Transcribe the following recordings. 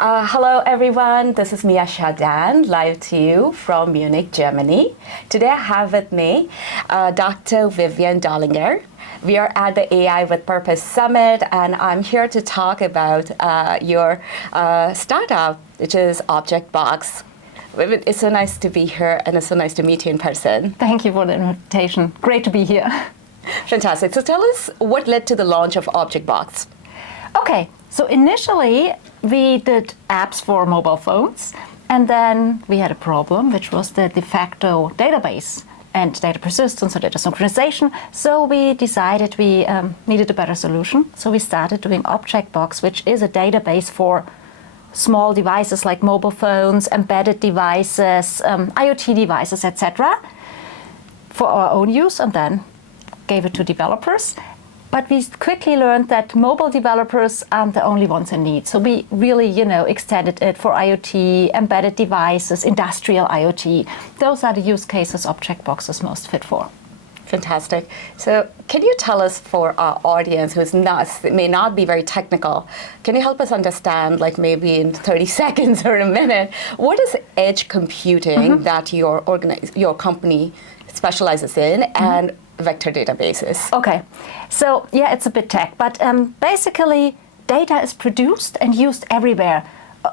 Hello everyone, this is Mia Shah-Dand, live to you from Munich, Germany. Today I have with me Dr. Vivian Dollinger. We are at the AI with Purpose Summit, and I'm here to talk about your startup, which is ObjectBox. It's so nice to be here, and it's so nice to meet you in person. Thank you for the invitation. Great to be here. Fantastic. So tell us what led to the launch of ObjectBox. Okay, so initially we did apps for mobile phones, and then we had a problem, which was the de facto database and data persistence or data synchronization. So we decided we needed a better solution. So we started doing ObjectBox, which is a database for small devices like mobile phones, embedded devices, IoT devices, etc., for our own use, and then gave it to developers. But we quickly learned that mobile developers aren't the only ones in need. So we really, extended it for IoT, embedded devices, industrial IoT. Those are the use cases ObjectBox is most fit for. Fantastic. So can you tell us, for our audience may not be very technical, can you help us understand, like maybe in 30 seconds or a minute, what is edge computing that your company specializes in, and vector databases? Okay, so yeah, it's a bit tech, but basically data is produced and used everywhere,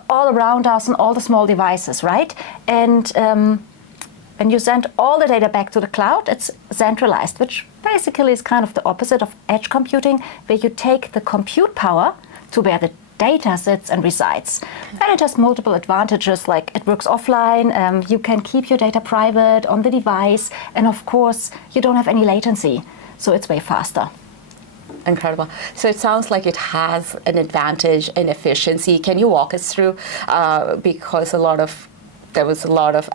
all around us on all the small devices, right? And when you send all the data back to the cloud, it's centralized, which basically is kind of the opposite of edge computing, where you take the compute power to where the data sits and resides. And it has multiple advantages, like it works offline, you can keep your data private on the device, and of course, you don't have any latency, so it's way faster. Incredible. So it sounds like it has an advantage in efficiency. Can you walk us through, because there was a lot of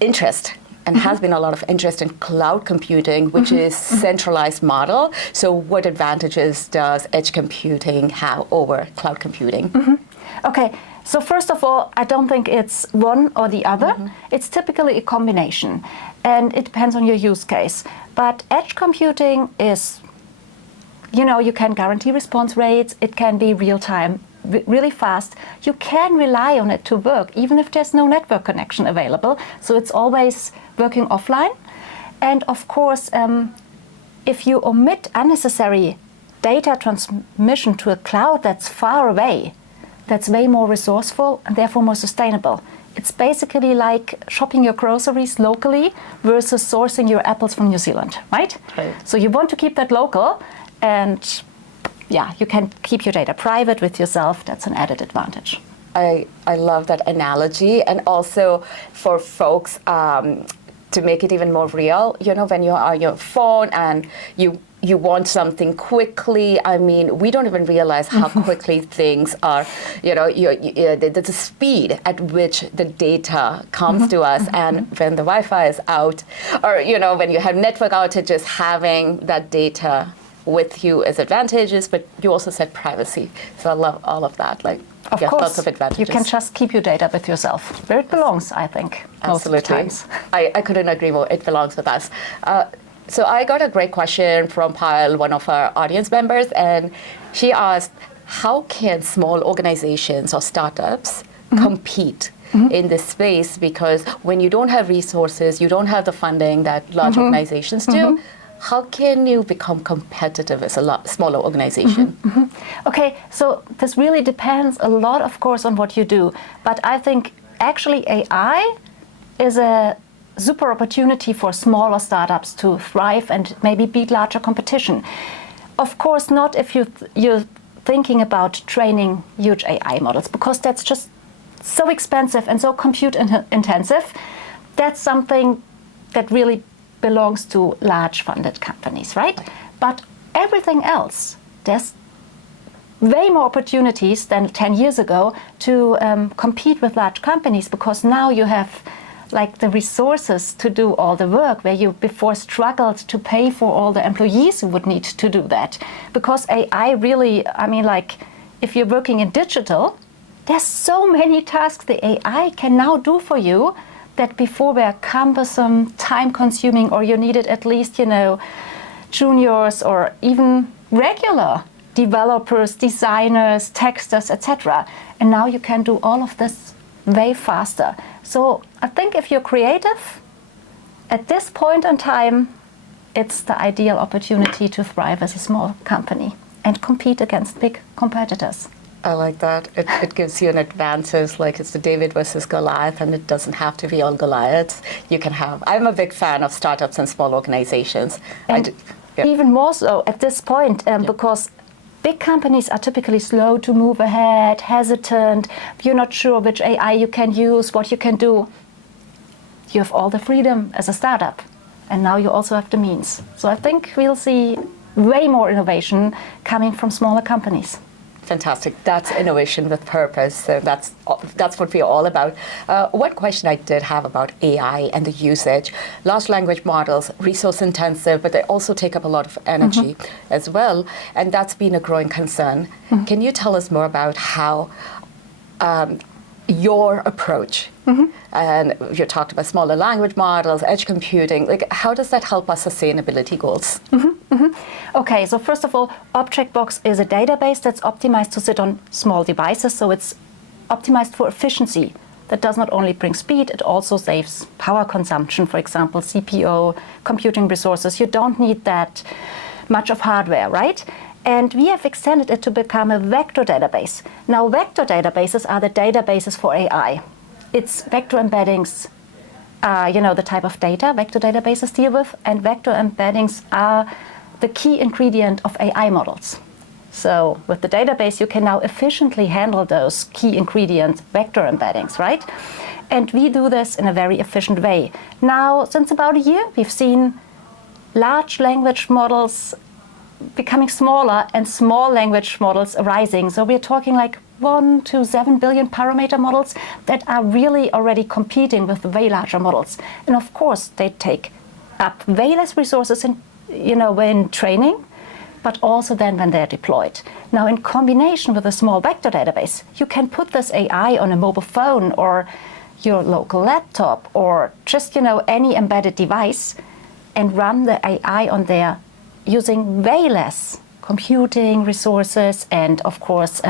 interest, and has been a lot of interest in cloud computing, which is centralized model. So what advantages does edge computing have over cloud computing? Okay, so first of all, I don't think it's one or the other. It's typically a combination, and it depends on your use case. But edge computing is, you can guarantee response rates, it can be real time, really fast. You can rely on it to work, even if there's no network connection available. So it's always working offline. And of course, if you omit unnecessary data transmission to a cloud that's far away, that's way more resourceful and therefore more sustainable. It's basically like shopping your groceries locally versus sourcing your apples from New Zealand, right? So you want to keep that local, and yeah, you can keep your data private with yourself. That's an added advantage. I love that analogy. And also for folks, to make it even more real, when you're on your phone and you want something quickly, I mean, we don't even realize how quickly things are, the speed at which the data comes to us. And when the Wi-Fi is out, or, when you have network outages, having that data with you is advantageous, but you also said privacy. So I love all of that. Of course, lots of advantages. You can just keep your data with yourself, where it belongs, I think. Absolutely. Most of the times. I couldn't agree more. It belongs with us. So I got a great question from Pyle, one of our audience members, and she asked, how can small organizations or startups compete in this space? Because when you don't have resources, you don't have the funding that large organizations do, how can you become competitive as a smaller organization? Okay, so this really depends a lot, of course, on what you do. But I think actually AI is a super opportunity for smaller startups to thrive and maybe beat larger competition. Of course, not if you're thinking about training huge AI models, because that's just so expensive and so compute intensive. That's something that really belongs to large funded companies, right? But everything else, there's way more opportunities than 10 years ago to compete with large companies, because now you have the resources to do all the work, where you before struggled to pay for all the employees who would need to do that. Because AI really, if you're working in digital, there's so many tasks the AI can now do for you that before were cumbersome, time-consuming, or you needed at least, juniors or even regular developers, designers, texters, etc. And now you can do all of this way faster. So I think if you're creative, at this point in time, it's the ideal opportunity to thrive as a small company and compete against big competitors. I like that. It gives you an advantage, like it's the David versus Goliath, and it doesn't have to be all Goliaths. You can have, I'm a big fan of startups and small organizations. And even more so at this point, because big companies are typically slow to move ahead, hesitant, you're not sure which AI you can use, what you can do. You have all the freedom as a startup, and now you also have the means. So I think we'll see way more innovation coming from smaller companies. Fantastic. That's innovation with purpose. So that's what we're all about. One question I did have about AI and the usage. Large language models, resource intensive, but they also take up a lot of energy as well. And that's been a growing concern. Can you tell us more about how your approach, and you talked about smaller language models, edge computing, like how does that help our sustainability goals? Okay, so first of all, ObjectBox is a database that's optimized to sit on small devices, so it's optimized for efficiency. That does not only bring speed, it also saves power consumption, for example, CPU, computing resources. You don't need that much of hardware, right? And we have extended it to become a vector database. Now, vector databases are the databases for AI. It's vector embeddings, the type of data vector databases deal with, and vector embeddings are the key ingredient of AI models. So with the database, you can now efficiently handle those key ingredient vector embeddings, right? And we do this in a very efficient way. Now, since about a year, we've seen large language models becoming smaller and small language models arising. So we're talking like 1 to 7 billion parameter models that are really already competing with the way larger models. And of course, they take up way less resources when training, but also then when they're deployed. Now, in combination with a small vector database, you can put this AI on a mobile phone or your local laptop or just, any embedded device and run the AI on there using way less computing resources and, of course,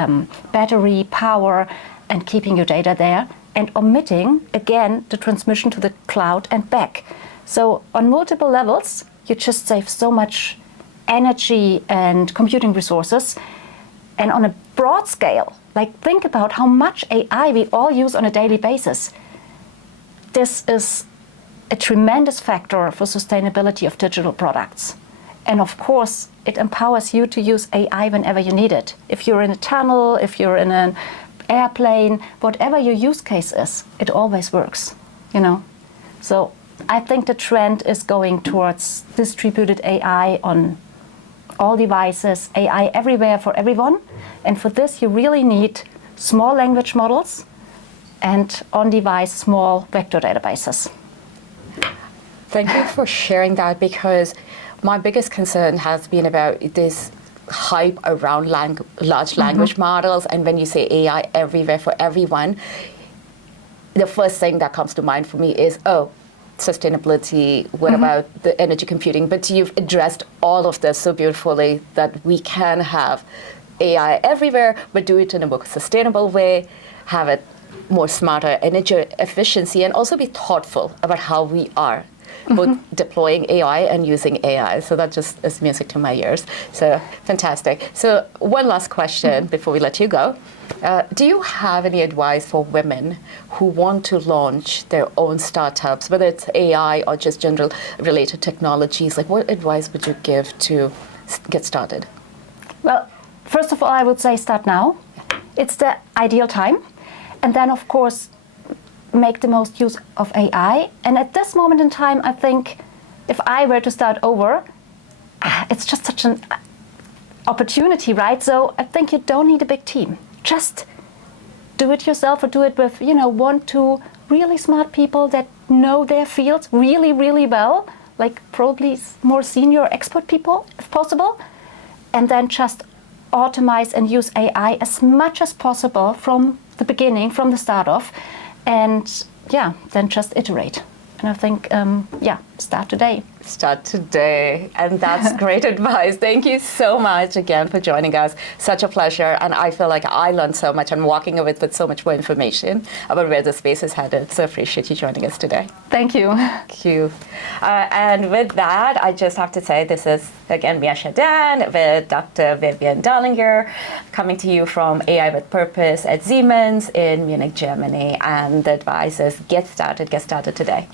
battery power and keeping your data there and omitting, again, the transmission to the cloud and back. So on multiple levels, you just save so much energy and computing resources. And on a broad scale, like think about how much AI we all use on a daily basis. This is a tremendous factor for sustainability of digital products. And of course, it empowers you to use AI whenever you need it. If you're in a tunnel, if you're in an airplane, whatever your use case is, it always works, So I think the trend is going towards distributed AI on all devices, AI everywhere for everyone. And for this, you really need small language models and on-device small vector databases. Thank you for sharing that, because my biggest concern has been about this hype around large language models. And when you say AI everywhere for everyone, the first thing that comes to mind for me is, sustainability, what about the energy computing? But you've addressed all of this so beautifully that we can have AI everywhere, but do it in a more sustainable way, have it more smarter energy efficiency, and also be thoughtful about how we are both deploying AI and using AI. So that just is music to my ears. So fantastic. So one last question before we let you go. Do you have any advice for women who want to launch their own startups, whether it's AI or just general related technologies? Like, what advice would you give to get started? Well, first of all, I would say start now. It's the ideal time. And then, of course, make the most use of AI. And at this moment in time, I think if I were to start over, it's just such an opportunity, right? So I think you don't need a big team. Just do it yourself, or do it with, 1, 2 really smart people that know their fields really, really well, like probably more senior expert people, if possible. And then just automate and use AI as much as possible from the beginning, from the start off. And then just iterate. And I think, start today. Start today. And that's great advice. Thank you so much again for joining us. Such a pleasure. And I feel like I learned so much. I'm walking away with so much more information about where the space is headed. So appreciate you joining us today. Thank you. Thank you. And with that, I just have to say this is, again, Mia Shah-Dand with Dr. Vivian Dollinger, coming to you from AI with Purpose at Siemens in Munich, Germany. And the advice is get started today.